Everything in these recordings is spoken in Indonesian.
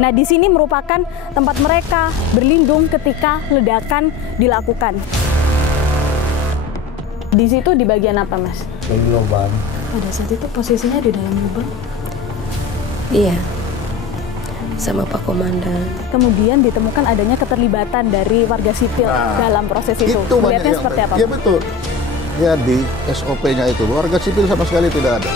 Nah, di sini merupakan tempat mereka berlindung ketika ledakan dilakukan. Di situ di bagian apa, Mas? Di lubang. Pada saat itu posisinya di dalam lubang? Iya, sama Pak Komandan. Kemudian ditemukan adanya keterlibatan dari warga sipil dalam proses itu. Melihatnya seperti apa? Iya betul. Ya di SOP-nya itu warga sipil sama sekali tidak ada.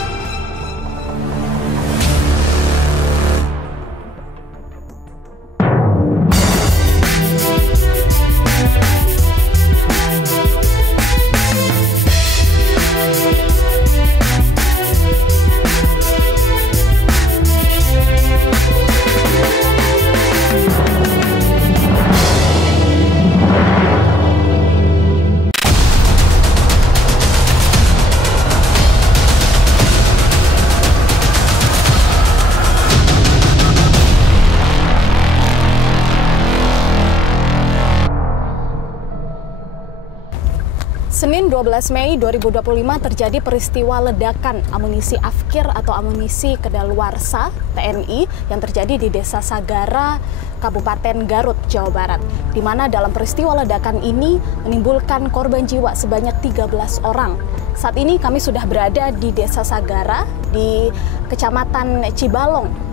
Senin 12 Mei 2025 terjadi peristiwa ledakan amunisi Afkir atau amunisi kedaluarsa TNI yang terjadi di Desa Sagara, Kabupaten Garut, Jawa Barat. Di mana dalam peristiwa ledakan ini menimbulkan korban jiwa sebanyak 13 orang. Saat ini kami sudah berada di Desa Sagara di Kecamatan Cibalong,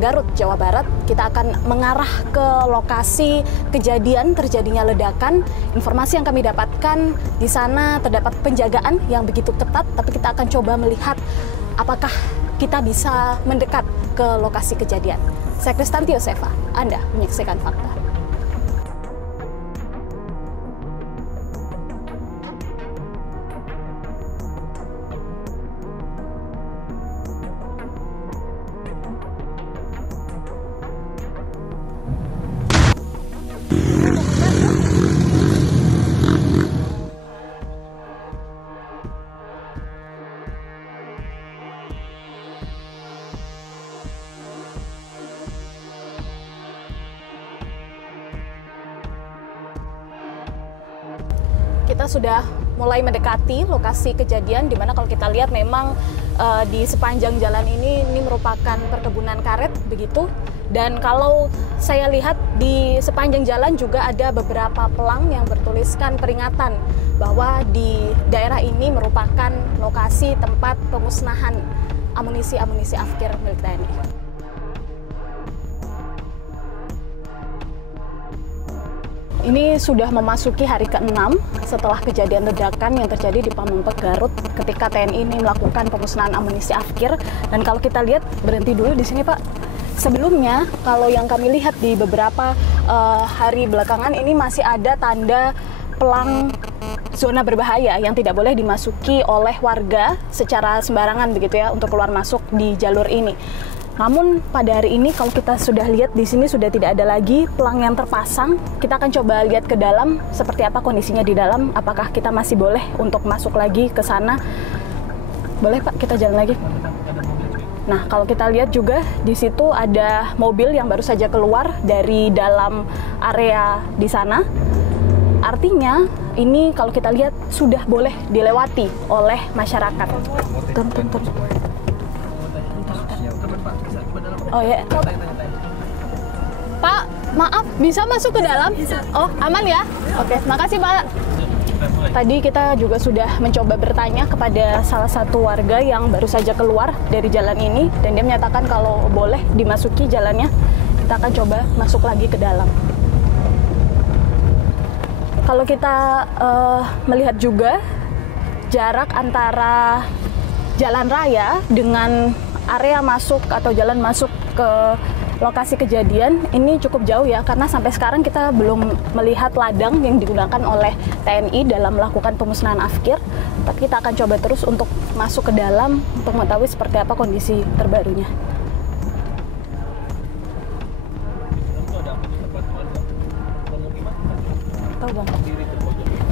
Garut, Jawa Barat. Kita akan mengarah ke lokasi kejadian terjadinya ledakan. Informasi yang kami dapatkan di sana terdapat penjagaan yang begitu ketat, tapi kita akan coba melihat apakah kita bisa mendekat ke lokasi kejadian. Saya Kristanti Yosefa, Anda menyaksikan Fakta. Kita sudah mulai mendekati lokasi kejadian, di mana kalau kita lihat memang di sepanjang jalan ini merupakan perkebunan karet begitu. Dan kalau saya lihat di sepanjang jalan juga ada beberapa pelang yang bertuliskan peringatan bahwa di daerah ini merupakan lokasi tempat pemusnahan amunisi Afkir milik TNI. Ini sudah memasuki hari ke-6 setelah kejadian ledakan yang terjadi di Pamengpek, Garut ketika TNI ini melakukan pemusnahan amunisi Afkir. Dan kalau kita lihat, berhenti dulu di sini Pak. Sebelumnya, kalau yang kami lihat di beberapa hari belakangan ini masih ada tanda pelang zona berbahaya yang tidak boleh dimasuki oleh warga secara sembarangan begitu ya untuk keluar masuk di jalur ini. Namun pada hari ini kalau kita sudah lihat di sini sudah tidak ada lagi pelang yang terpasang. Kita akan coba lihat ke dalam seperti apa kondisinya di dalam. Apakah kita masih boleh untuk masuk lagi ke sana? Boleh Pak, kita jalan lagi. Nah, kalau kita lihat juga di situ ada mobil yang baru saja keluar dari dalam area di sana. Artinya ini kalau kita lihat sudah boleh dilewati oleh masyarakat. Oh ya, Pak, maaf, bisa masuk ke dalam? Oh, aman ya? Oke, makasih Pak. Tadi kita juga sudah mencoba bertanya kepada salah satu warga yang baru saja keluar dari jalan ini, dan dia menyatakan kalau boleh dimasuki jalannya, kita akan coba masuk lagi ke dalam. Kalau kita melihat juga jarak antara jalan raya dengan area masuk atau jalan masuk ke lokasi kejadian ini cukup jauh ya, karena sampai sekarang kita belum melihat ladang yang digunakan oleh TNI dalam melakukan pemusnahan Afkir. Tapi kita akan coba terus untuk masuk ke dalam untuk mengetahui seperti apa kondisi terbarunya.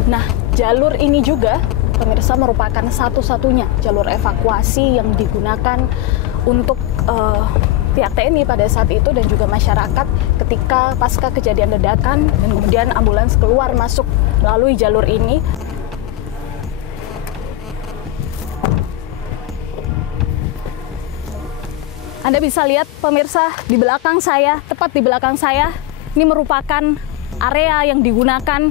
Nah, jalur ini juga pemirsa merupakan satu-satunya jalur evakuasi yang digunakan untuk pihak TNI pada saat itu dan juga masyarakat ketika pasca kejadian ledakan, dan kemudian ambulans keluar masuk melalui jalur ini. Anda bisa lihat pemirsa di belakang saya, tepat di belakang saya, ini merupakan area yang digunakan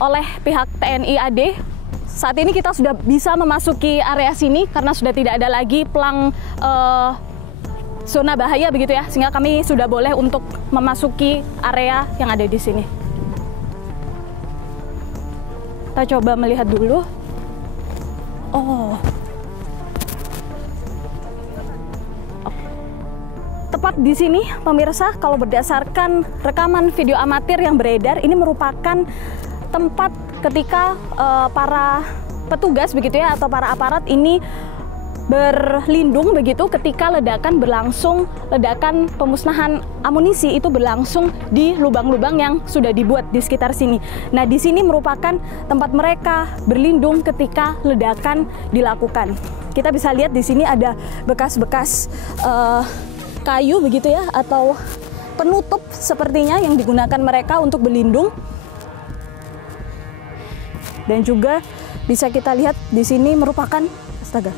oleh pihak TNI AD. Saat ini kita sudah bisa memasuki area sini karena sudah tidak ada lagi pelang zona bahaya begitu ya, sehingga kami sudah boleh untuk memasuki area yang ada di sini. Kita coba melihat dulu. Oh. Tepat di sini, pemirsa, kalau berdasarkan rekaman video amatir yang beredar, ini merupakan tempat ketika para petugas begitu ya, atau para aparat ini berlindung begitu ketika ledakan berlangsung, ledakan pemusnahan amunisi itu berlangsung di lubang-lubang yang sudah dibuat di sekitar sini. Nah, di sini merupakan tempat mereka berlindung ketika ledakan dilakukan. Kita bisa lihat di sini ada bekas-bekas kayu begitu ya, atau penutup sepertinya yang digunakan mereka untuk berlindung. Dan juga bisa kita lihat di sini merupakan, astaga,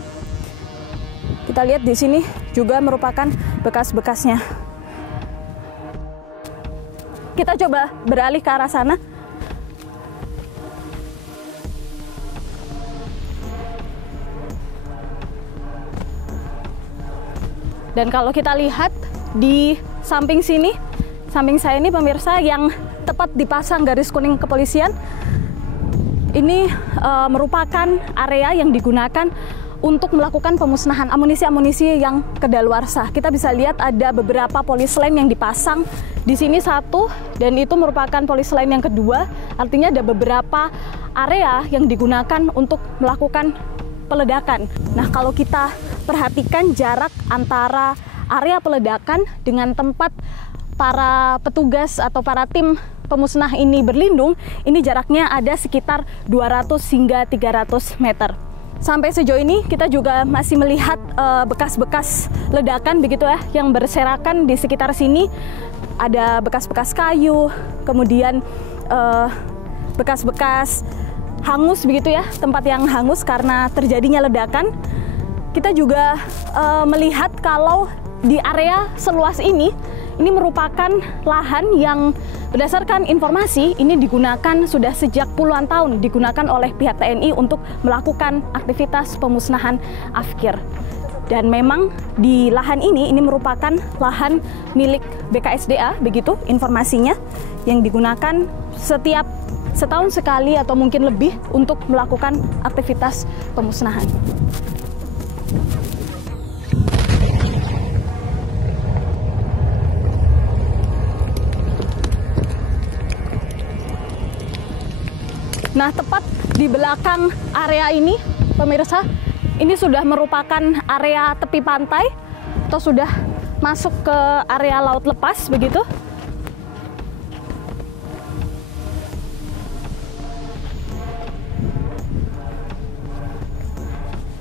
kita lihat di sini juga merupakan bekas-bekasnya. Kita coba beralih ke arah sana. Dan kalau kita lihat di samping sini, samping saya ini pemirsa, yang tepat dipasang garis kuning kepolisian, ini merupakan area yang digunakan untuk melakukan pemusnahan amunisi-amunisi yang kedaluarsa. Kita bisa lihat ada beberapa polis lain yang dipasang di sini satu, dan itu merupakan polis lain yang kedua. Artinya ada beberapa area yang digunakan untuk melakukan peledakan. Nah, kalau kita perhatikan jarak antara area peledakan dengan tempat para petugas atau para tim pemusnah ini berlindung, ini jaraknya ada sekitar 200 hingga 300 meter. Sampai sejauh ini kita juga masih melihat bekas-bekas ledakan begitu ya, yang berserakan di sekitar sini. Ada bekas-bekas kayu, kemudian bekas-bekas hangus begitu ya, tempat yang hangus karena terjadinya ledakan. Kita juga melihat kalau di area seluas ini merupakan lahan yang berdasarkan informasi ini digunakan sudah sejak puluhan tahun, digunakan oleh pihak TNI untuk melakukan aktivitas pemusnahan afkir. Dan memang di lahan ini merupakan lahan milik BKSDA, begitu informasinya, yang digunakan setiap setahun sekali atau mungkin lebih untuk melakukan aktivitas pemusnahan. Nah, tepat di belakang area ini, pemirsa, ini sudah merupakan area tepi pantai atau sudah masuk ke area laut lepas begitu.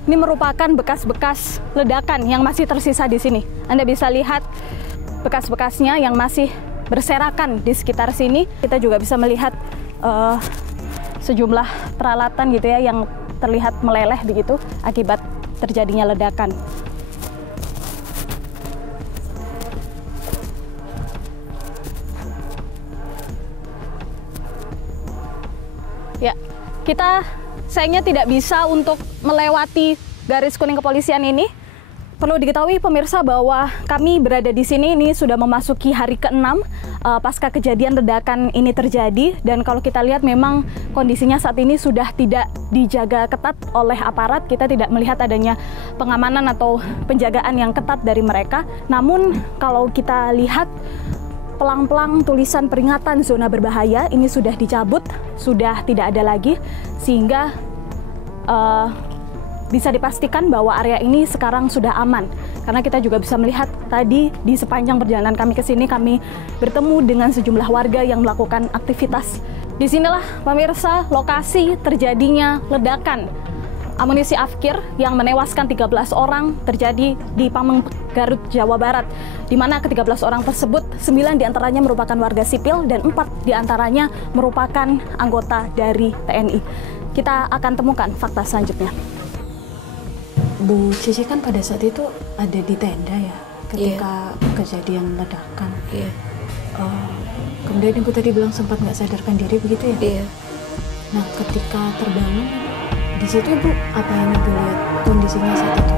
Ini merupakan bekas-bekas ledakan yang masih tersisa di sini. Anda bisa lihat bekas-bekasnya yang masih berserakan di sekitar sini. Kita juga bisa melihat sejumlah peralatan gitu ya yang terlihat meleleh begitu akibat terjadinya ledakan. Ya, kita sayangnya tidak bisa untuk melewati garis kuning kepolisian ini. Perlu diketahui pemirsa bahwa kami berada di sini ini sudah memasuki hari ke-6 pasca kejadian ledakan ini terjadi, dan kalau kita lihat memang kondisinya saat ini sudah tidak dijaga ketat oleh aparat. Kita tidak melihat adanya pengamanan atau penjagaan yang ketat dari mereka. Namun kalau kita lihat pelang-pelang tulisan peringatan zona berbahaya ini sudah dicabut, sudah tidak ada lagi, sehingga bisa dipastikan bahwa area ini sekarang sudah aman. Karena kita juga bisa melihat tadi di sepanjang perjalanan kami ke sini, kami bertemu dengan sejumlah warga yang melakukan aktivitas. Disinilah pemirsa lokasi terjadinya ledakan amunisi afkir yang menewaskan 13 orang terjadi di Pameng, Garut, Jawa Barat. Di mana ke-13 orang tersebut, 9 diantaranya merupakan warga sipil dan 4 diantaranya merupakan anggota dari TNI. Kita akan temukan fakta selanjutnya. Bu Cici kan pada saat itu ada di tenda ya? ketika kejadian ledakan. Iya. Kemudian Ibu tadi bilang sempat nggak sadarkan diri begitu ya? Iya. Nah, ketika terbangun di situ Ibu apa yang Ibu lihat kondisinya saat itu?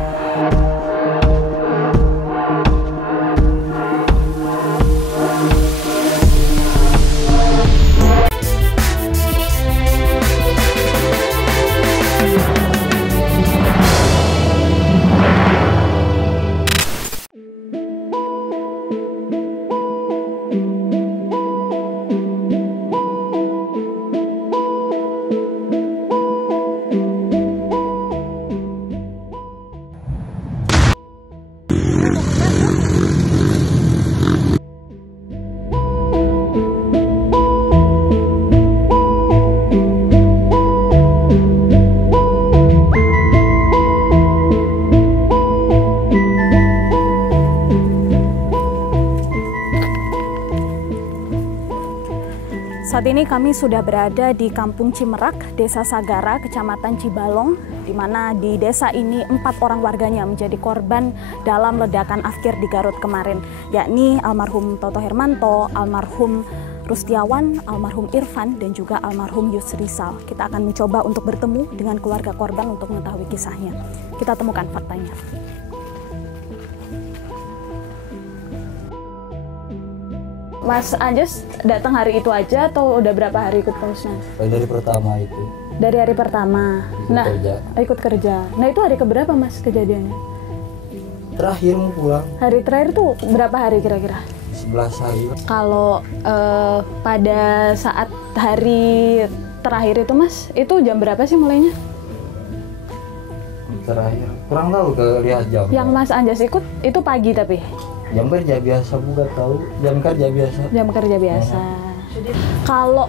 Saat ini kami sudah berada di Kampung Cimerak, Desa Sagara, Kecamatan Cibalong, di mana di desa ini 4 orang warganya menjadi korban dalam ledakan Afkir di Garut kemarin, yakni almarhum Toto Hermanto, almarhum Rustiawan, almarhum Irfan, dan juga almarhum Yusrisal. Kita akan mencoba untuk bertemu dengan keluarga korban untuk mengetahui kisahnya. Kita temukan faktanya. Mas Anjas datang hari itu aja atau udah berapa hari ikut pemusnahan? Dari pertama itu. Dari hari pertama. Ikut kerja. Nah, itu hari keberapa Mas kejadiannya? Terakhir mau pulang. Hari terakhir tuh berapa hari kira-kira? 11 hari. Kalau pada saat hari terakhir itu Mas, itu jam berapa sih mulainya? Terakhir. Kurang tahu ke lihat jam. Yang Mas Anjas ikut itu pagi tapi? Jam kerja biasa juga tahu. Jam kerja biasa. Jam kerja biasa. Kalau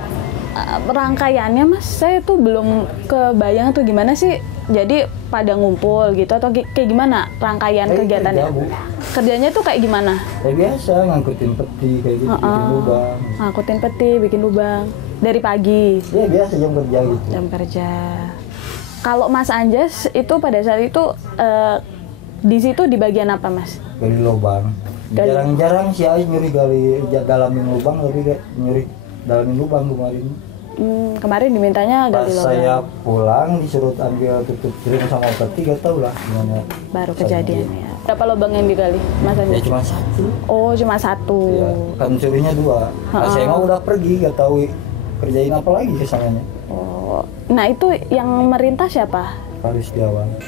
rangkaiannya Mas, saya tuh belum kebayang tuh gimana sih. Jadi pada ngumpul gitu atau kayak gimana rangkaian kegiatannya? Kerjanya tuh kayak gimana? Ya biasa, ngangkutin peti kayak gitu, bikin lubang. Ngangkutin peti, bikin lubang. Dari pagi? Ya biasa jam kerja gitu. Jam kerja. Kalau Mas Anjas itu pada saat itu di situ di bagian apa Mas? Gali lubang. Jarang-jarang sih Ais nyuri gali dalamin lubang, tapi kayak nyuri dalamin lubang kemarin. Kemarin dimintanya gali lubang. Pas saya pulang disuruh ambil tutup trim sama peti, gak tau lah gimana. Baru kejadiannya. Berapa lubang yang digali Mas Anjas? Ya cuma 1. Oh, cuma 1. Iya, kan curinya 2. Nah, saya mau udah pergi, gak tahu kerjain apa lagi kesananya. Oh, nah itu yang merintah siapa? Pak Rustiawan.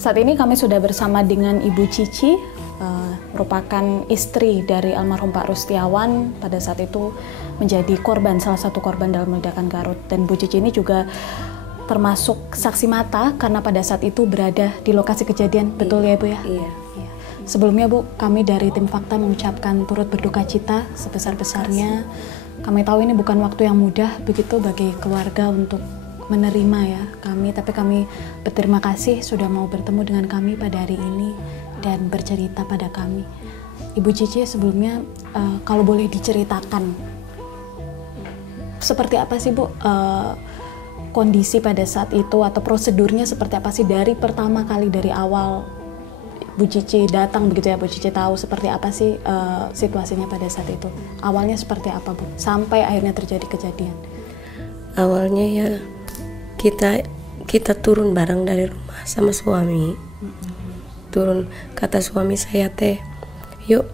Saat ini kami sudah bersama dengan Ibu Cici, merupakan istri dari almarhum Pak Rustiawan, pada saat itu menjadi korban, salah satu korban dalam ledakan Garut. Dan Bu Cici ini juga termasuk saksi mata karena pada saat itu berada di lokasi kejadian, betul ya Ibu ya? Iya. Sebelumnya Bu, kami dari tim Fakta mengucapkan turut berduka cita sebesar-besarnya. Kami tahu ini bukan waktu yang mudah begitu bagi keluarga untuk menerima ya kami, tapi kami berterima kasih sudah mau bertemu dengan kami pada hari ini dan bercerita pada kami. Ibu Cici sebelumnya kalau boleh diceritakan seperti apa sih Bu kondisi pada saat itu atau prosedurnya seperti apa sih dari pertama kali dari awal Bu Cici datang begitu ya, Bu Cici tahu seperti apa sih situasinya pada saat itu, awalnya seperti apa Bu sampai akhirnya terjadi kejadian? Awalnya ya kita turun bareng dari rumah sama suami. Turun, kata suami saya teh, yuk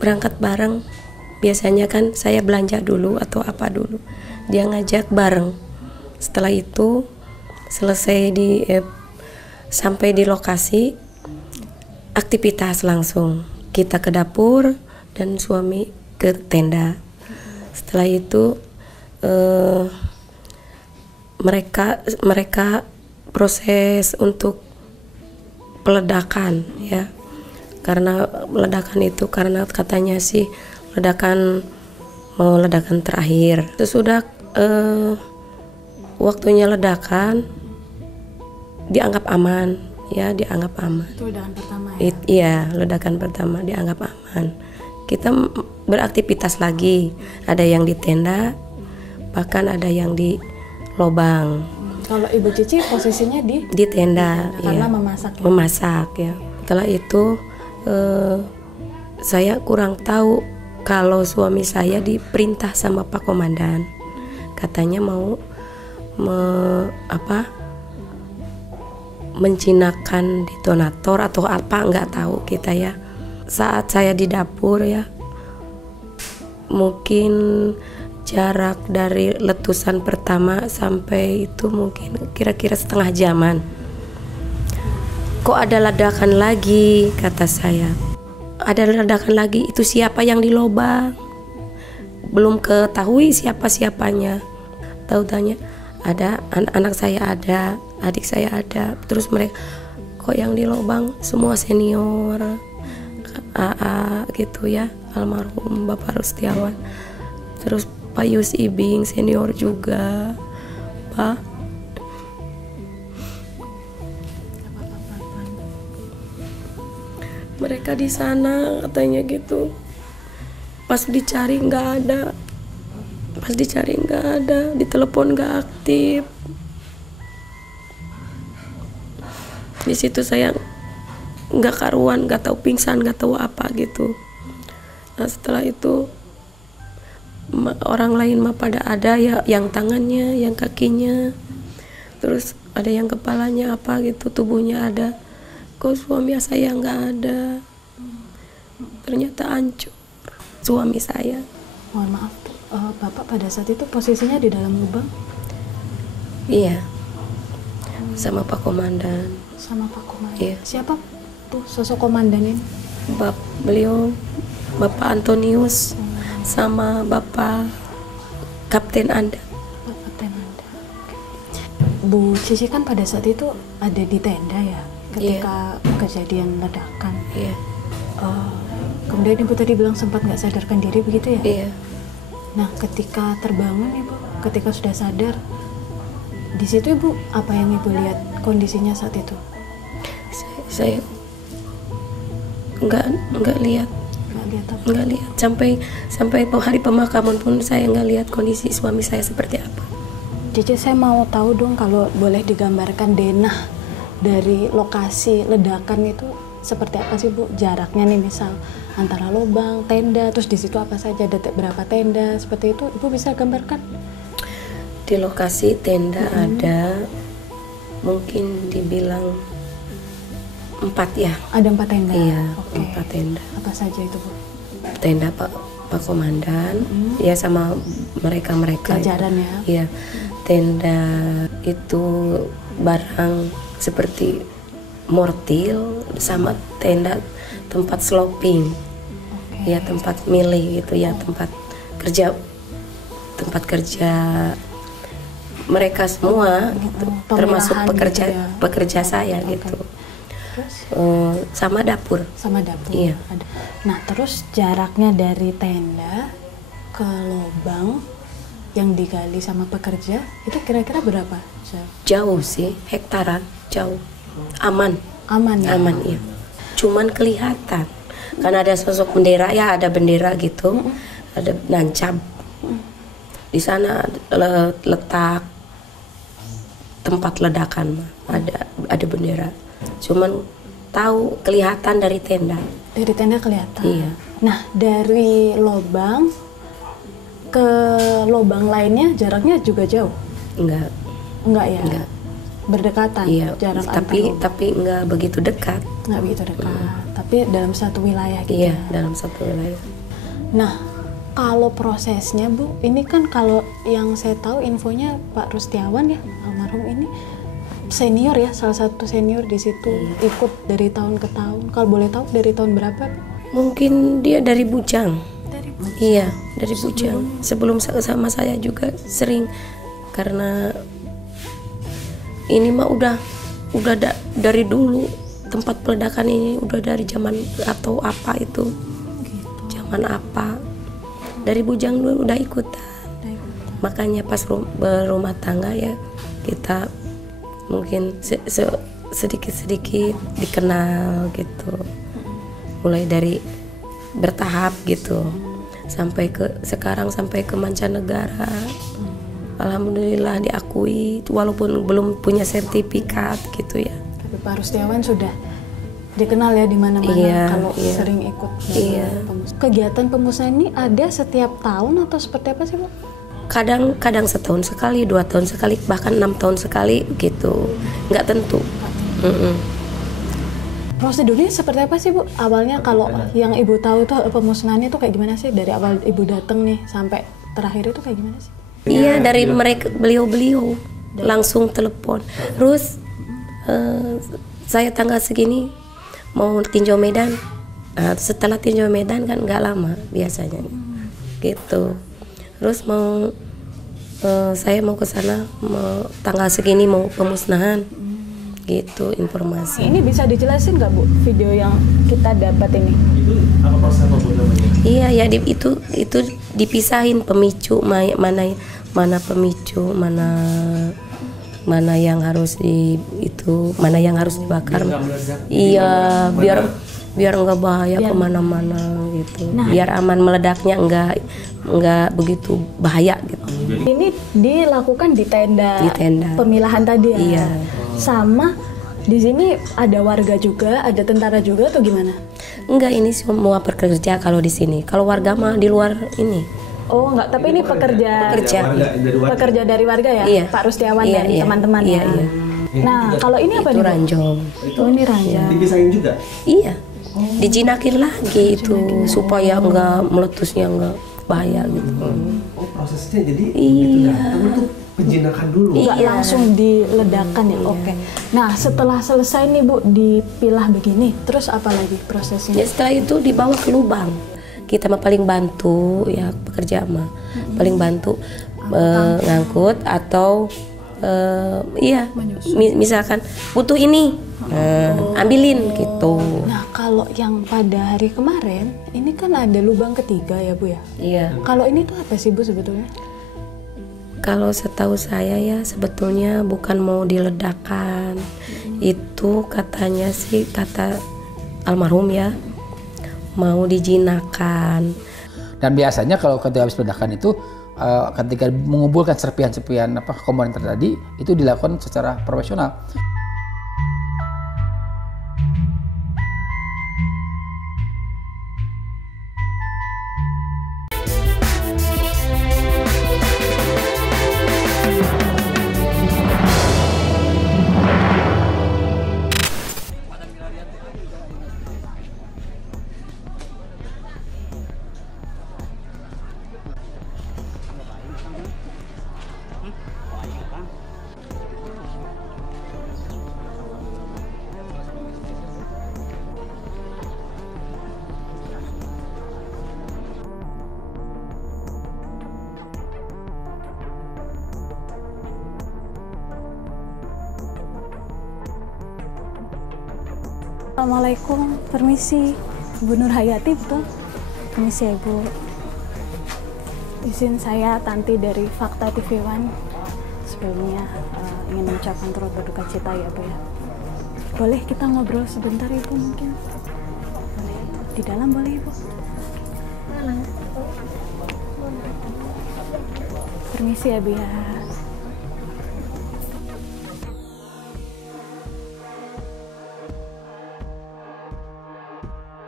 berangkat bareng. Biasanya kan saya belanja dulu atau apa dulu, dia ngajak bareng. Setelah itu selesai sampai di lokasi, aktivitas langsung kita ke dapur dan suami ke tenda. Setelah itu mereka proses untuk peledakan ya, karena ledakan itu karena katanya sih ledakan terakhir. Sesudah waktunya ledakan dianggap aman ya dianggap aman. Itu ledakan pertama ya? Iya, ledakan pertama dianggap aman. Kita beraktivitas lagi, ada yang di tenda, bahkan ada yang di lobang. Kalau Ibu Cici posisinya di Tenda, karena ya. memasak ya? Memasak ya. Setelah itu saya kurang tahu kalau suami saya diperintah sama Pak Komandan, katanya mau menjinakkan detonator atau apa, nggak tahu kita ya. Saat saya di dapur ya, mungkin jarak dari letusan pertama sampai itu mungkin kira-kira setengah jaman. Kok ada ledakan lagi, kata saya. Ada ledakan lagi, itu siapa yang di lobang? Belum ketahui siapa-siapanya. Tahu-taunya ada anak saya ada, adik saya ada. Terus mereka, kok yang di lobang semua senior, AA gitu ya, almarhum Bapak Rustiawan. Terus Pak Yus Ibing senior juga, Pak. Mereka di sana katanya gitu. Pas dicari nggak ada, ditelepon nggak aktif. Di situ saya nggak karuan, nggak tahu pingsan, nggak tahu apa gitu. Nah setelah itu orang lain mah pada ada ya, yang tangannya, yang kakinya, terus ada yang kepalanya apa gitu, tubuhnya ada. Kok suami saya nggak ada? Ternyata hancur suami saya. Mohon maaf, Bapak pada saat itu posisinya di dalam lubang? Iya, sama Pak Komandan. Sama Pak Komandan? Iya. Siapa tuh sosok komandan ini? Beliau Bapak Antonius sama Bapak Kapten Anda. Kapten Anda. Bu Cici kan pada saat itu ada di tenda ya, ketika kejadian ledakan. Iya. Kemudian Ibu tadi bilang sempat nggak sadarkan diri begitu ya? Iya. Nah, ketika terbangun Ibu, ketika sudah sadar, di situ Ibu apa yang Ibu lihat kondisinya saat itu? Saya nggak lihat. Nggak lihat sampai hari pemakaman pun saya nggak lihat kondisi suami saya seperti apa. Cici, saya mau tahu dong kalau boleh digambarkan denah dari lokasi ledakan itu seperti apa sih Bu? Jaraknya nih misal antara lubang, tenda, terus di situ apa saja, detik berapa tenda, seperti itu Ibu bisa gambarkan? Di lokasi tenda ada mungkin dibilang 4 ya. Ada 4 tenda? Iya, Oke. 4 tenda. Apa saja itu Bu? Tenda Pak Komandan, ya sama mereka-mereka. Jajaran ya? Iya. Tenda itu barang seperti mortil sama tenda tempat sloping. Oke. Ya tempat milih gitu ya, tempat kerja mereka semua gitu, termasuk Pemilihan gitu ya? pekerja saya Oke. gitu. Terus? Sama dapur. Sama dapur. Iya. Nah, terus jaraknya dari tenda ke lubang yang digali sama pekerja itu kira-kira berapa? Jauh sih, hektaran, jauh. Aman ya? Aman ya. Cuman kelihatan kan ada sosok bendera ya, ada bendera gitu, ada nancap. Di sana letak tempat ledakan, ada bendera. Cuman tahu kelihatan dari tenda. Dari tenda kelihatan. Iya. Nah, dari lubang ke lubang lainnya jaraknya juga jauh? Enggak Ya? Enggak. Berdekatan? Iya. Jarak Tapi enggak begitu dekat. Nggak begitu dekat. Tapi dalam satu wilayah gitu. Iya, ya? dalam satu wilayah. Nah, kalau prosesnya Bu, ini kan kalau yang saya tahu infonya Pak Rustiawan ya, almarhum ini senior ya, salah satu senior di situ, ikut dari tahun ke tahun. Kalau boleh tahu dari tahun berapa Bu? Mungkin dia dari Bujang. Dari Bu. Iya, dari Bujang. Sebelum sama saya juga sering, karena ini mah udah dari dulu tempat peledakan ini udah dari zaman atau apa itu. Zaman apa? Dari Bujang dulu udah ikutan. Makanya pas berumah tangga ya kita mungkin sedikit-sedikit dikenal gitu, mulai dari bertahap gitu sampai ke sekarang, sampai ke mancanegara. Alhamdulillah diakui walaupun belum punya sertifikat gitu ya. Tapi Pak Rustiawan sudah dikenal ya di mana-mana. Iya, kalau iya. sering ikut Iya. kegiatan pemusnahan ini ada setiap tahun atau seperti apa sih Bu? Kadang setahun sekali, 2 tahun sekali, bahkan 6 tahun sekali gitu, nggak tentu. Prosedurnya seperti apa sih Bu? Awalnya kalau yang Ibu tahu tuh pemusnahannya tuh kayak gimana sih? Dari awal Ibu datang nih sampai terakhir itu kayak gimana sih? Iya, dari mereka beliau langsung telepon. Terus saya tanggal segini mau tinjau medan. Setelah tinjau medan kan nggak lama biasanya, gitu. Terus saya mau ke sana, mau tanggal segini mau pemusnahan. Gitu informasi. Ini bisa dijelasin nggak Bu video yang kita dapat ini? Itu apa proses apa Bu namanya? Iya ya, itu dipisahin pemicu, mana pemicu, mana yang harus mana yang harus dibakar. Iya, biar nggak bahaya kemana-mana gitu. Biar aman meledaknya, nggak begitu bahaya gitu. Ini dilakukan di tenda, pemilahan tadi ya? Iya. Sama di sini ada warga juga, ada tentara juga atau gimana? Enggak, ini semua pekerja kalau di sini. Kalau warga mah di luar ini. Oh enggak, tapi ini pekerja dari warga ya? Iya. Pak Rustiawan dan Iya. teman-teman ya? Iya. Nah, kalau ini apa Itu nih Bu? ranjong. Oh ini ranjang. Dipisahin juga? Iya. Dijinakin lagi itu supaya enggak meletusnya, enggak bahaya gitu. Oh prosesnya jadi Iya. itu datang itu penjinakan dulu. Nggak langsung diledakan ya? Oke. Nah setelah selesai nih Bu dipilah begini, terus apa lagi prosesnya? Ya setelah itu dibawa ke lubang. Kita mah paling bantu ya, pekerja mah paling bantu ngangkut atau misalkan butuh ini, ambilin gitu. Nah kalau yang pada hari kemarin ini kan ada lubang ketiga ya Bu ya? Iya. Kalau ini tuh apa sih Bu sebetulnya? Kalau setahu saya ya sebetulnya bukan mau diledakkan. Itu katanya sih, kata almarhum ya, mau dijinakan. Dan biasanya kalau ketika habis ledakan itu ketika mengumpulkan serpihan-serpihan komponen tadi itu dilakukan secara profesional. Assalamualaikum, permisi, Bu Nur Hayati betul? Permisi ya Ibu. Izin saya Tanti dari Fakta TV One. Sebelumnya ingin mengucapkan turut berduka cita ya Bu ya. Boleh kita ngobrol sebentar Ibu mungkin? Boleh. Di dalam boleh Ibu? Permisi ya Bu ya.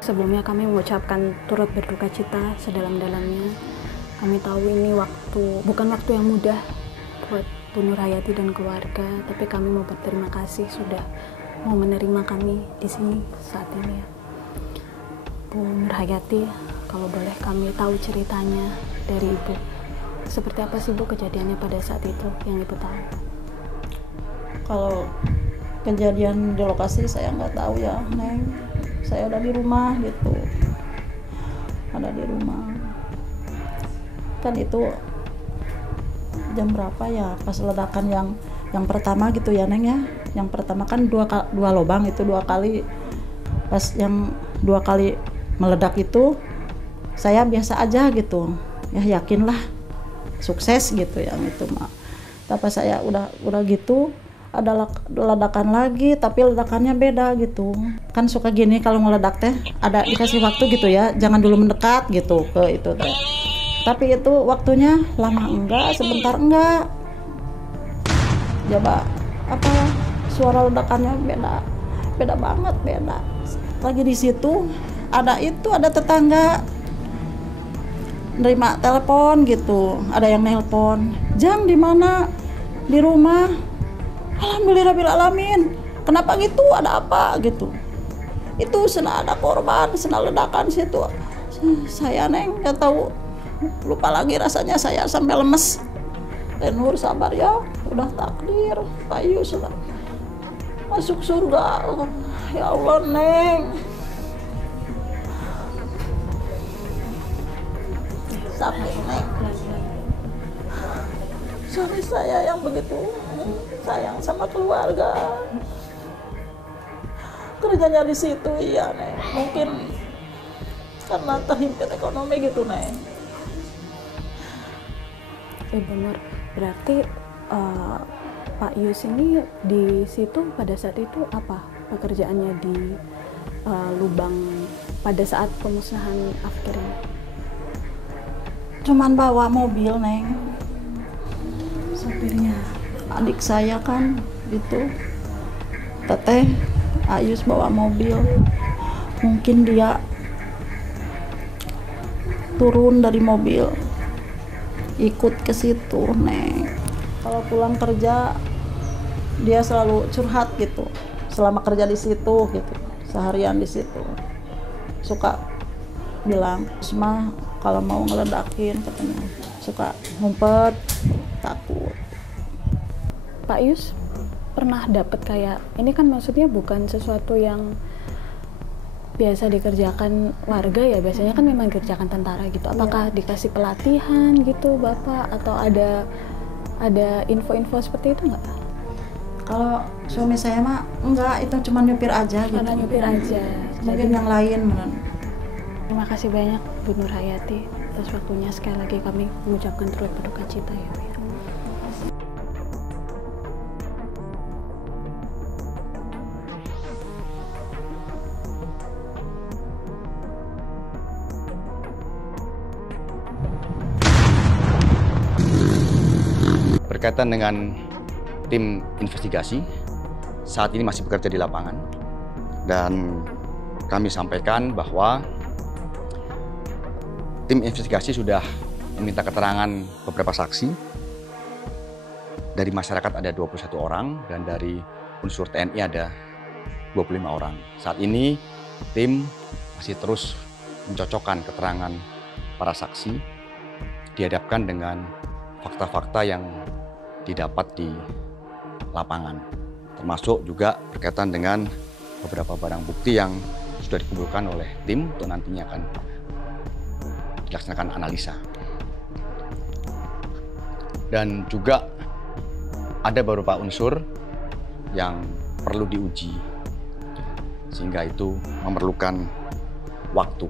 Sebelumnya kami mengucapkan turut berduka cita sedalam-dalamnya. Kami tahu ini bukan waktu yang mudah buat Bu Nur Hayati dan keluarga, tapi kami mau berterima kasih sudah mau menerima kami di sini saat ini ya. Bu Nur Hayati, kalau boleh kami tahu ceritanya dari Ibu. Seperti apa sih Bu kejadiannya pada saat itu yang Ibu tahu? Kalau kejadian di lokasi saya nggak tahu ya, Neng. Saya ada di rumah gitu, ada di rumah. Kan itu jam berapa ya pas ledakan yang pertama gitu ya Neng ya. Yang pertama kan dua lubang itu 2 kali. Pas yang 2 kali meledak itu saya biasa aja gitu. Ya yakinlah sukses gitu yang itu mah. Tapi saya udah gitu ada ledakan lagi, tapi ledakannya beda gitu. Kan suka gini kalau ngeledak teh, ada dikasih waktu gitu ya, jangan dulu mendekat gitu ke itu teh. Tapi itu waktunya lama enggak, sebentar enggak. Coba apa suara ledakannya beda banget, beda. Lagi di situ ada tetangga nerima telepon gitu, ada yang nelpon, "Jang di mana?" "Di rumah." "Alhamdulillahirrahmanirrahim. Kenapa gitu? Ada apa?" gitu. "Itu sena ada korban, sena ledakan situ." Saya neng nggak tahu, lupa lagi rasanya, saya sampai lemes. Nur sabar ya, udah takdir Pak Yus lah masuk surga. Ya Allah neng, sakit neng. Suami saya yang begitu sayang sama keluarga, kerjanya di situ, iya neng. Mungkin karena terhimpit ekonomi gitu neng. Ibu Nur, berarti Pak Yus ini di situ pada saat itu apa pekerjaannya di lubang pada saat pemusnahan Afkir ini? Cuman bawa mobil neng, sopirnya adik saya kan gitu. Teteh Ayus bawa mobil, mungkin dia turun dari mobil ikut ke situ neng. Kalau pulang kerja dia selalu curhat gitu, selama kerja di situ gitu, seharian di situ suka bilang, "Semah kalau mau ngeledakin," katanya, suka ngumpet, takut. Pak Yus pernah dapat kayak ini, kan maksudnya bukan sesuatu yang biasa dikerjakan warga ya, biasanya kan memang dikerjakan tentara gitu. Apakah dikasih pelatihan gitu Bapak, atau ada info-info seperti itu nggak? Kalau suami saya mah enggak, itu cuma nyupir aja gitu. Karena nyupir aja. Mungkin yang lain beneran. Terima kasih banyak Bu Nur Hayati atas waktunya. Sekali lagi kami mengucapkan turut berduka cita ya Bu. Berkaitan dengan tim investigasi, saat ini masih bekerja di lapangan, dan kami sampaikan bahwa tim investigasi sudah meminta keterangan beberapa saksi. Dari masyarakat ada 21 orang dan dari unsur TNI ada 25 orang. Saat ini tim masih terus mencocokkan keterangan para saksi dihadapkan dengan fakta-fakta yang didapat di lapangan, termasuk juga berkaitan dengan beberapa barang bukti yang sudah dikumpulkan oleh tim untuk nantinya akan dilaksanakan analisa. Dan juga ada beberapa unsur yang perlu diuji, sehingga itu memerlukan waktu.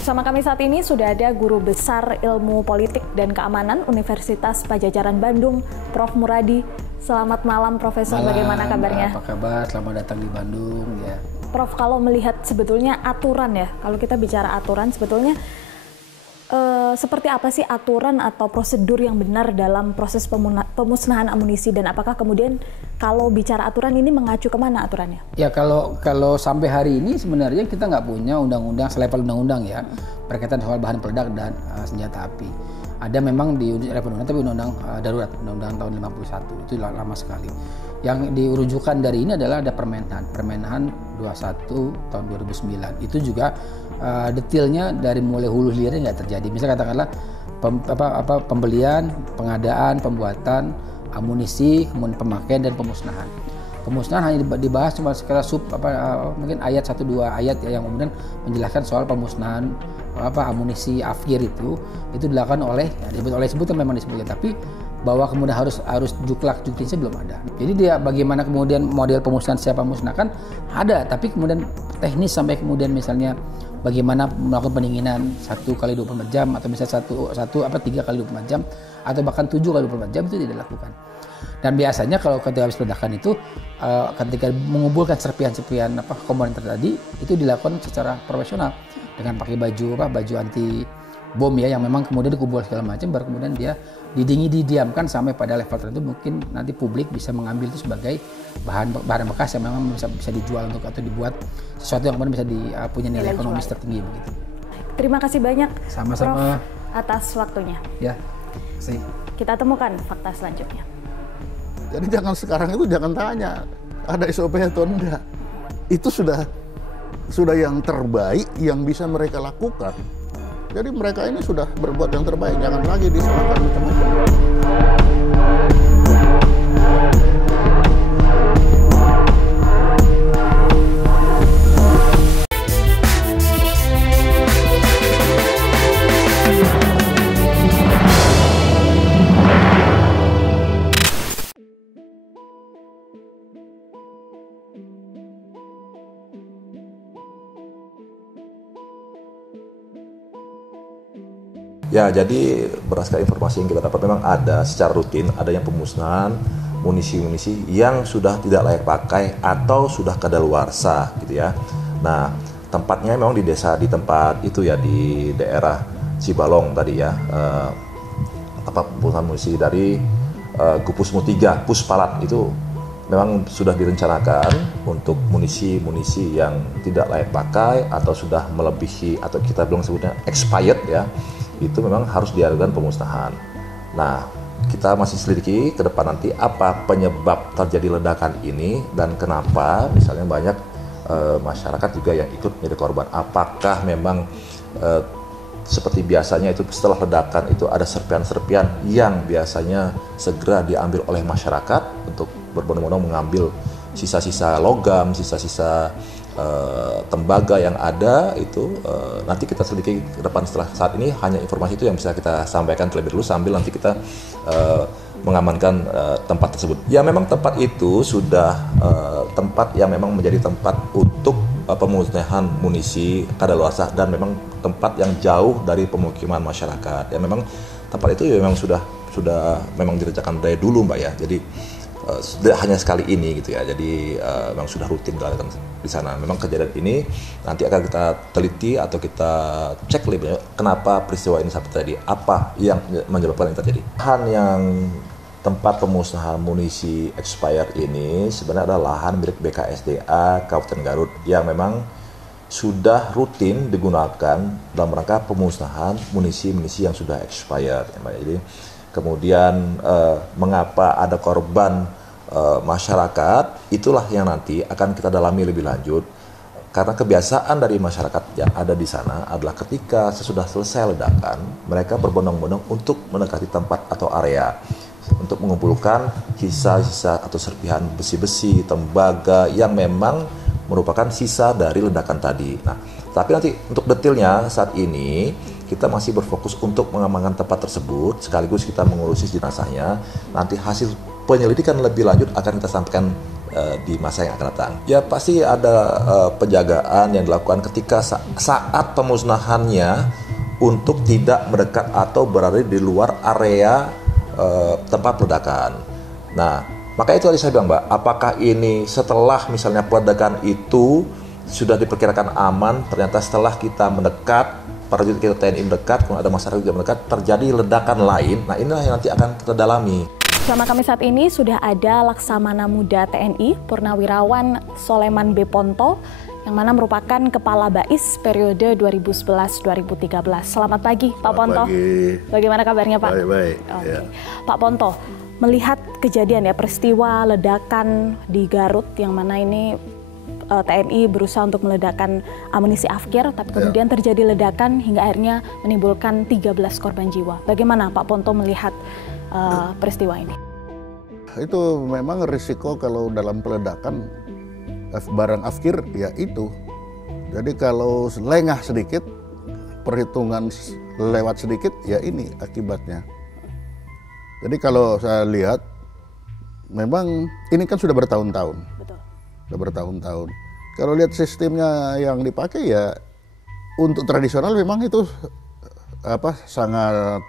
Bersama kami saat ini sudah ada Guru Besar Ilmu Politik dan Keamanan Universitas Padjadjaran Bandung, Prof. Muradi. Selamat malam, Profesor. Malam, bagaimana kabarnya? Apa kabar? Selamat datang di Bandung. Ya. Prof, kalau melihat sebetulnya aturan ya, kalau kita bicara aturan sebetulnya seperti apa sih aturan atau prosedur yang benar dalam proses pemusnahan amunisi, dan apakah kemudian kalau bicara aturan ini mengacu kemana aturannya? Ya kalau sampai hari ini sebenarnya kita nggak punya undang-undang selevel undang-undang ya berkaitan soal bahan peledak dan senjata api. Ada memang di level undang, tapi undang-undang darurat, undang-undang tahun 51 itu lama sekali. Yang dirujukan dari ini adalah ada Permenhan 21 tahun 2009. Itu juga detailnya dari mulai hulu hilirnya nggak terjadi. Misalnya katakanlah pembelian, pengadaan, pembuatan amunisi, kemudian pemakaian dan pemusnahan. Pemusnahan hanya dibahas cuma secara mungkin ayat 1-2 ayat ya, yang kemudian menjelaskan soal pemusnahan amunisi Afkir itu dilakukan oleh disebutkan memang disebutkan, tapi bahwa kemudian harus juknisnya belum ada. Jadi dia bagaimana kemudian model pemusnahan siapa musnahkan ada, tapi kemudian teknis sampai kemudian misalnya bagaimana melakukan pendinginan 1 kali 24 jam atau misalnya 3 kali 24 jam atau bahkan 7 kali 24 jam itu tidak dilakukan. Dan biasanya kalau ketika habis ledakan itu ketika mengumpulkan serpihan-serpihan komponen tadi itu dilakukan secara profesional dengan pakai baju anti bom ya, yang memang kemudian dikumpul segala macam, baru kemudian dia didiamkan sampai pada level tertentu, mungkin nanti publik bisa mengambil itu sebagai bahan bekas yang memang bisa dijual atau dibuat sesuatu yang kemudian bisa punya nilai ekonomis tertinggi begitu. Terima kasih banyak sama-sama Prof atas waktunya. Ya, kasih. Kita temukan fakta selanjutnya. Jadi sekarang itu jangan tanya ada SOP atau enggak. Itu sudah yang terbaik yang bisa mereka lakukan. Jadi mereka ini sudah berbuat yang terbaik, jangan lagi disalahkan macam-macam. Ya, jadi berdasarkan informasi yang kita dapat memang ada secara rutin adanya pemusnahan munisi-munisi yang sudah tidak layak pakai atau sudah kadaluarsa gitu ya. Nah, tempatnya memang di tempat itu ya, di daerah Cibalong tadi ya. Pemusnahan munisi dari Gupusmu 3, Puspalat itu memang sudah direncanakan untuk munisi-munisi yang tidak layak pakai atau sudah melebihi atau kita bilang sebutnya expired ya. Itu memang harus diadakan pemusnahan. Nah, kita masih selidiki ke depan nanti apa penyebab terjadi ledakan ini dan kenapa misalnya banyak masyarakat juga yang ikut menjadi korban. Apakah memang seperti biasanya itu setelah ledakan itu ada serpian-serpian yang biasanya segera diambil oleh masyarakat untuk berbondong-bondong mengambil sisa-sisa logam, sisa-sisa tembaga yang ada itu nanti kita selidiki ke depan. Setelah saat ini hanya informasi itu yang bisa kita sampaikan terlebih dulu sambil nanti kita mengamankan tempat tersebut. Ya memang tempat itu sudah tempat yang memang menjadi tempat untuk pemusnahan munisi kadaluarsa dan memang tempat yang jauh dari pemukiman masyarakat. Ya memang tempat itu ya memang sudah memang direncanakan dari dulu Mbak ya. Jadi hanya sekali ini gitu ya. Jadi memang sudah rutin dilakukan di sana. Memang kejadian ini nanti akan kita teliti atau kita cek lebih kenapa peristiwa ini sampai terjadi, apa yang menyebabkan ini terjadi. Lahan yang tempat pemusnahan munisi expired ini sebenarnya adalah lahan milik BKSDA Kabupaten Garut yang memang sudah rutin digunakan dalam rangka pemusnahan munisi-munisi yang sudah expired. Jadi kemudian mengapa ada korban masyarakat, itulah yang nanti akan kita dalami lebih lanjut. Karena kebiasaan dari masyarakat yang ada di sana adalah ketika sesudah selesai ledakan, mereka berbondong-bondong untuk mendekati tempat atau area untuk mengumpulkan sisa-sisa atau serpihan besi-besi, tembaga yang memang merupakan sisa dari ledakan tadi. Nah, tapi nanti untuk detailnya saat ini kita masih berfokus untuk mengamankan tempat tersebut sekaligus kita mengurusi jenazahnya. Nanti hasil penyelidikan lebih lanjut akan kita sampaikan di masa yang akan datang. Ya pasti ada penjagaan yang dilakukan ketika saat pemusnahannya untuk tidak mendekat atau berada di luar area tempat ledakan. Nah, maka itu tadi saya bilang Mbak, apakah ini setelah misalnya peledakan itu sudah diperkirakan aman, ternyata setelah kita mendekat, prajurit kita TNI mendekat, kemudian ada masyarakat juga mendekat, terjadi ledakan lain. Nah, inilah yang nanti akan kita dalami. Bersama kami saat ini sudah ada Laksamana Muda TNI Purnawirawan Soleman B. Ponto yang mana merupakan Kepala Bais periode 2011-2013. Selamat pagi Pak Ponto. Pagi. Bagaimana kabarnya Pak? Baik-baik. Oke. Ya. Pak Ponto, melihat kejadian ya peristiwa ledakan di Garut yang mana ini TNI berusaha untuk meledakkan amunisi Afkir, tapi kemudian terjadi ledakan hingga akhirnya menimbulkan 13 korban jiwa. Bagaimana Pak Ponto melihat peristiwa ini? Itu memang risiko kalau dalam peledakan barang Afkir ya itu. Jadi kalau lengah sedikit, perhitungan lewat sedikit, ya ini akibatnya. Jadi kalau saya lihat, memang ini kan sudah bertahun-tahun. Betul. Sudah bertahun-tahun. Kalau lihat sistemnya yang dipakai ya, untuk tradisional memang itu sangat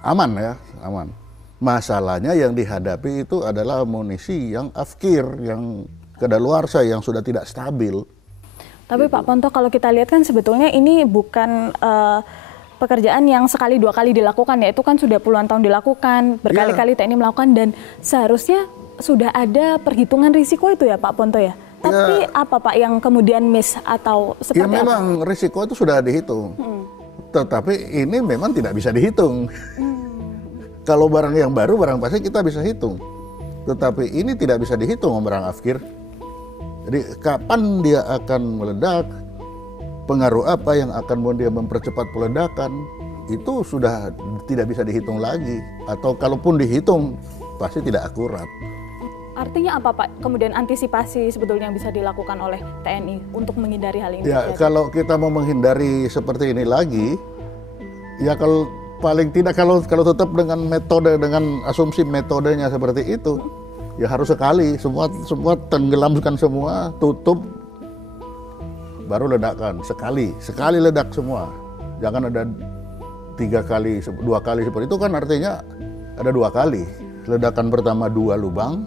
aman ya, aman. Masalahnya yang dihadapi itu adalah amunisi yang afkir, yang kadaluarsa, yang sudah tidak stabil. Tapi Pak Ponto, kalau kita lihat kan sebetulnya ini bukan pekerjaan yang sekali dua kali dilakukan, ya itu kan sudah puluhan tahun dilakukan, berkali-kali TNI melakukan, dan seharusnya sudah ada perhitungan risiko itu ya Pak Ponto ya. Tapi apa Pak yang kemudian miss atau seperti apa? Ya memang risiko itu sudah dihitung, tetapi ini memang tidak bisa dihitung. Kalau barang yang baru, barang pasti kita bisa hitung, tetapi ini tidak bisa dihitung barang afkir. Jadi kapan dia akan meledak, pengaruh apa yang akan dia mempercepat peledakan, itu sudah tidak bisa dihitung lagi. Atau kalaupun dihitung, pasti tidak akurat. Artinya apa Pak? Kemudian antisipasi sebetulnya yang bisa dilakukan oleh TNI untuk menghindari hal ini? Ya, kalau kita mau menghindari seperti ini lagi, ya kalau paling tidak kalau tetap dengan metode, dengan asumsi metodenya seperti itu, ya harus sekali semua tenggelamkan semua, tutup, baru ledakan sekali ledak semua. Jangan ada 3 kali, 2 kali seperti itu, kan artinya ada 2 kali. Ledakan pertama 2 lubang,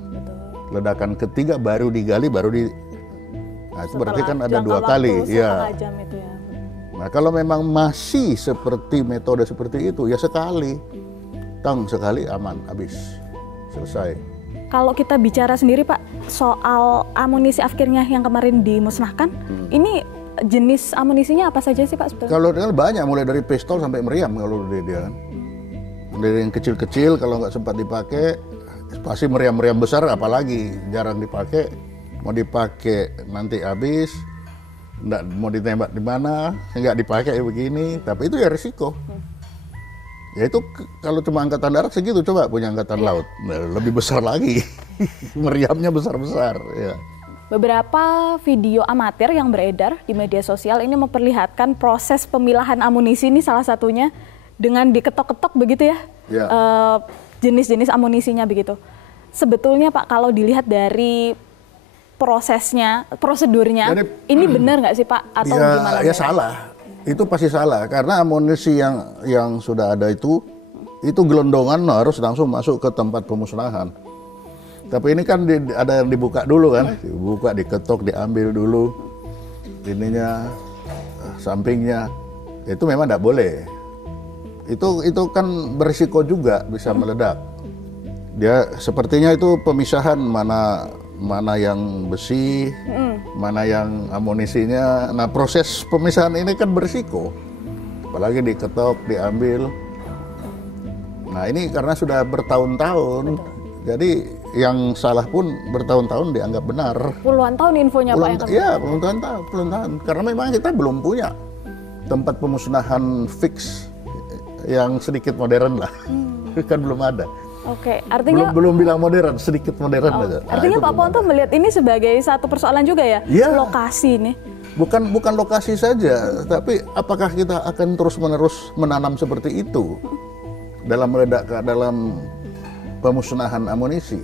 ledakan ketiga baru digali, nah itu berarti kan ada 2 kali. Ya. Jam itu ya. Nah kalau memang masih seperti metode seperti itu, ya sekali aman, habis, selesai. Kalau kita bicara sendiri Pak soal amunisi afkirnya yang kemarin dimusnahkan, ini jenis amunisinya apa saja sih Pak sebetulnya? Kalau banyak, mulai dari pistol sampai meriam kalau dia kan. Dari yang kecil-kecil kalau nggak sempat dipakai, pasti meriam-meriam besar apalagi jarang dipakai. Mau dipakai nanti habis, nggak mau ditembak di mana, nggak dipakai begini. Tapi itu ya risiko. Ya itu kalau cuma angkatan darat segitu, coba punya angkatan laut, lebih besar lagi. Meriamnya besar-besar. Ya. Beberapa video amatir yang beredar di media sosial ini memperlihatkan proses pemilahan amunisi, ini salah satunya dengan diketok-ketok begitu ya, jenis-jenis amunisinya begitu. Sebetulnya Pak kalau dilihat dari prosesnya, prosedurnya, jadi, ini benar nggak sih Pak atau gimana? Ya salah, itu pasti salah karena amunisi yang sudah ada itu gelondongan harus langsung masuk ke tempat pemusnahan. Tapi ini kan ada yang dibuka dulu kan, dibuka, diketok, diambil dulu ininya, sampingnya, itu memang tidak boleh. Itu kan berisiko juga bisa meledak. Dia sepertinya itu pemisahan mana yang besi, mana yang amunisinya. Nah proses pemisahan ini kan berisiko, apalagi diketok, diambil. Nah ini karena sudah bertahun-tahun, jadi yang salah pun bertahun-tahun dianggap benar. Puluhan tahun infonya Pak? Iya, puluhan tahun. Karena memang kita belum punya tempat pemusnahan fix yang sedikit modern lah. Kan belum ada. Oke, artinya belum bilang modern, sedikit modern aja. Artinya Pak Ponto melihat ini sebagai satu persoalan juga ya, lokasi ini. Bukan lokasi saja, tapi apakah kita akan terus-menerus menanam seperti itu dalam pemusnahan amunisi?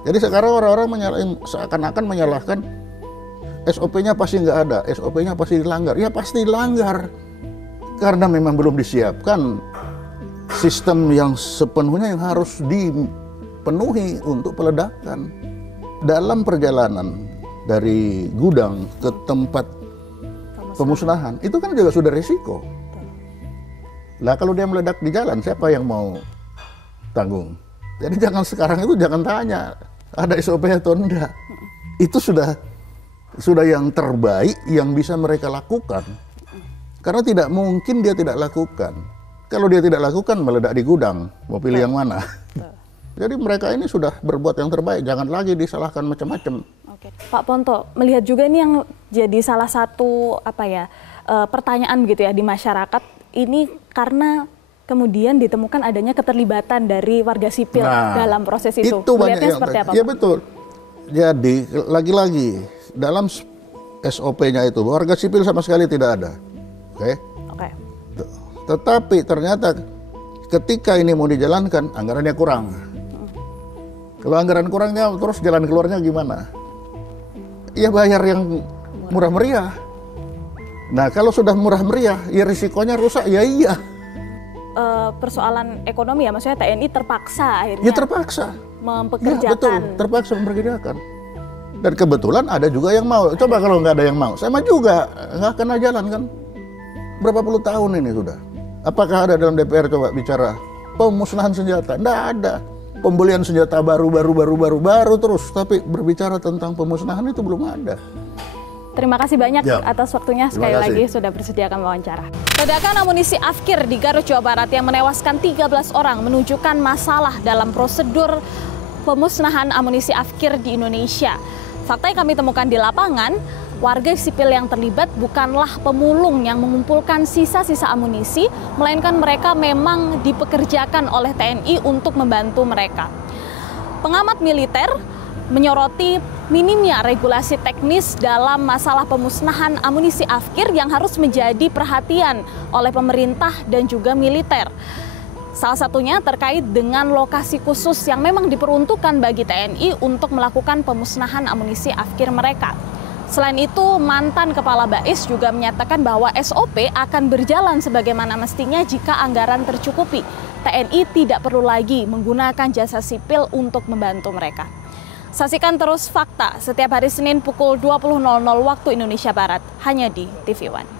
Jadi sekarang orang-orang seakan-akan menyalahkan SOP-nya pasti nggak ada, SOP-nya pasti dilanggar. Ya pasti dilanggar, karena memang belum disiapkan sistem yang sepenuhnya yang harus dipenuhi untuk peledakan. Dalam perjalanan dari gudang ke tempat pemusnahan, itu kan juga sudah risiko. Lah kalau dia meledak di jalan, siapa yang mau tanggung? Jadi sekarang itu jangan tanya ada SOP atau enggak. Itu sudah yang terbaik yang bisa mereka lakukan. Karena tidak mungkin dia tidak lakukan. Kalau dia tidak lakukan, meledak di gudang, mau pilih yang mana? Jadi mereka ini sudah berbuat yang terbaik, jangan lagi disalahkan macam-macam. Oke. Pak Ponto, melihat juga ini yang jadi salah satu pertanyaan begitu ya di masyarakat, ini karena kemudian ditemukan adanya keterlibatan dari warga sipil dalam proses itu. Melihatnya seperti apa? Ya betul. Jadi lagi-lagi dalam SOP-nya itu warga sipil sama sekali tidak ada. Oke. Oke. Tetapi ternyata ketika ini mau dijalankan, anggarannya kurang. Kalau anggaran kurangnya, terus jalan keluarnya gimana? Ya bayar yang murah meriah. Nah kalau sudah murah meriah, ya risikonya rusak, ya iya. Persoalan ekonomi ya, maksudnya TNI terpaksa akhirnya. Ya terpaksa. Mempekerjakan. Ya, betul, terpaksa mempekerjakan. Dan kebetulan ada juga yang mau. Coba kalau nggak ada yang mau, sama juga nggak akan jalan kan. Berapa puluh tahun ini sudah. Apakah ada dalam DPR coba bicara pemusnahan senjata? Nggak ada. Pembelian senjata baru terus. Tapi berbicara tentang pemusnahan itu belum ada. Terima kasih banyak Ya. atas waktunya, sekali lagi sudah bersediakan wawancara. Ledakan amunisi Afkir di Garut, Jawa Barat yang menewaskan 13 orang menunjukkan masalah dalam prosedur pemusnahan amunisi Afkir di Indonesia. Fakta yang kami temukan di lapangan, warga sipil yang terlibat bukanlah pemulung yang mengumpulkan sisa-sisa amunisi, melainkan mereka memang dipekerjakan oleh TNI untuk membantu mereka. Pengamat militer menyoroti minimnya regulasi teknis dalam masalah pemusnahan amunisi Afkir yang harus menjadi perhatian oleh pemerintah dan juga militer. Salah satunya terkait dengan lokasi khusus yang memang diperuntukkan bagi TNI untuk melakukan pemusnahan amunisi Afkir mereka. Selain itu, mantan Kepala BAIS juga menyatakan bahwa SOP akan berjalan sebagaimana mestinya jika anggaran tercukupi. TNI tidak perlu lagi menggunakan jasa sipil untuk membantu mereka. Saksikan terus Fakta setiap hari Senin pukul 20.00 waktu Indonesia Barat, hanya di TV One.